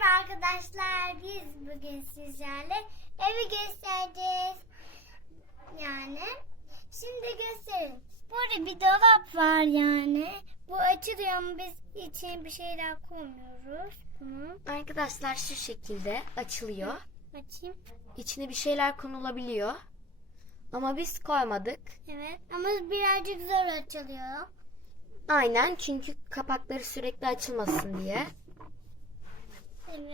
Merhaba arkadaşlar. Biz bugün sizlerle evi göstereceğiz. Yani şimdi gösterin. Burada bir dolap var yani. Bu açılıyor ama biz içine bir şeyler koymuyoruz. Bunu Arkadaşlar şu şekilde açılıyor. açayım. İçine bir şeyler konulabiliyor. Ama biz koymadık. Evet ama birazcık zor açılıyor. Aynen çünkü kapakları sürekli açılmasın diye.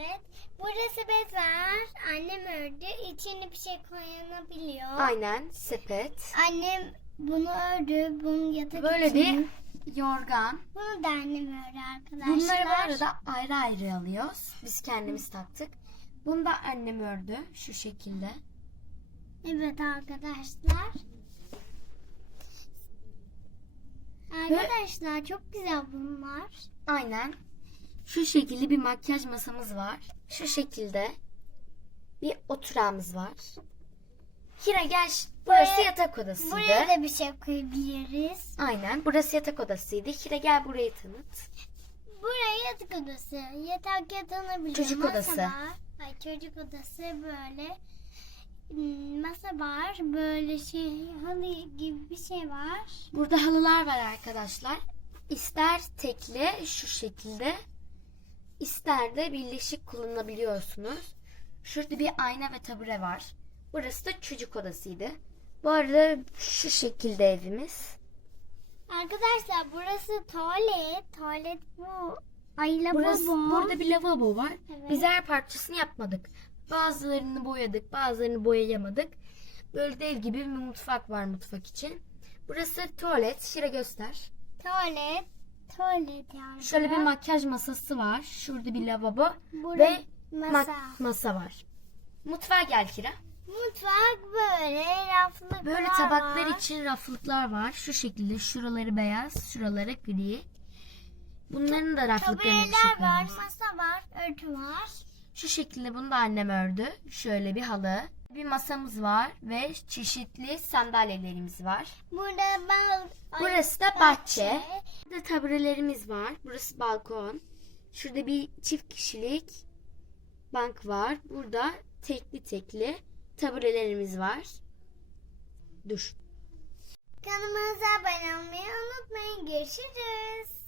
Evet. Burası bez var. Annem ördü. İçine bir şey koyanabiliyor. Aynen sepet. Annem bunu ördü. Bunun yatak Böyle için. bir yorgan. Bunu da annem ördü arkadaşlar. Bunları bu arada ayrı ayrı alıyoruz. Biz kendimiz taktık. Bunu da annem ördü şu şekilde. Evet arkadaşlar. Arkadaşlar çok güzel bunlar. Aynen. Şu şekilde bir makyaj masamız var. Şu şekilde bir oturağımız var. Hira gel. Burası Buraya- yatak odasıydı. Buraya da bir şey koyabiliriz. Aynen. Burası yatak odasıydı. Hira gel burayı tanıt. Buraya yatak odası. Yatak yatanabilir. Çocuk Masa odası. Var. Ay, çocuk odası böyle. Hmm, Masa var. Böyle şey halı gibi bir şey var. Burada halılar var arkadaşlar. İster tekli şu şekilde, ister de birleşik kullanabiliyorsunuz. Şurada bir ayna ve tabure var. Burası da çocuk odasıydı. Bu arada şu şekilde evimiz. Arkadaşlar burası tuvalet. Tuvalet bu. Ay lavabo. Burası, burada bir lavabo var. Evet. Biz her parçasını yapmadık. Bazılarını boyadık, bazılarını boyayamadık. Böyle dev gibi bir mutfak var mutfak için. Burası tuvalet. Şire göster. Tuvalet. Tuvalet yani. Şöyle bir makyaj masası var. Şurada bir lavabo Burada ve masa. ma- masa var. Mutfağa gel Kira. Mutfak böyle raflıklar Böyle tabaklar var. için raflıklar var. Şu şekilde şuraları beyaz, şuraları gri. Bunların da raflıklarını bir şey var, masa var, örtü var. Şu şekilde bunu da annem ördü. Şöyle bir halı. Bir masamız var ve çeşitli sandalyelerimiz var. Burada ben Burası da bahçe. Burada taburelerimiz var. Burası balkon. Şurada bir çift kişilik bank var. Burada tekli tekli taburelerimiz var. Dur. Kanalımıza abone olmayı unutmayın. Görüşürüz.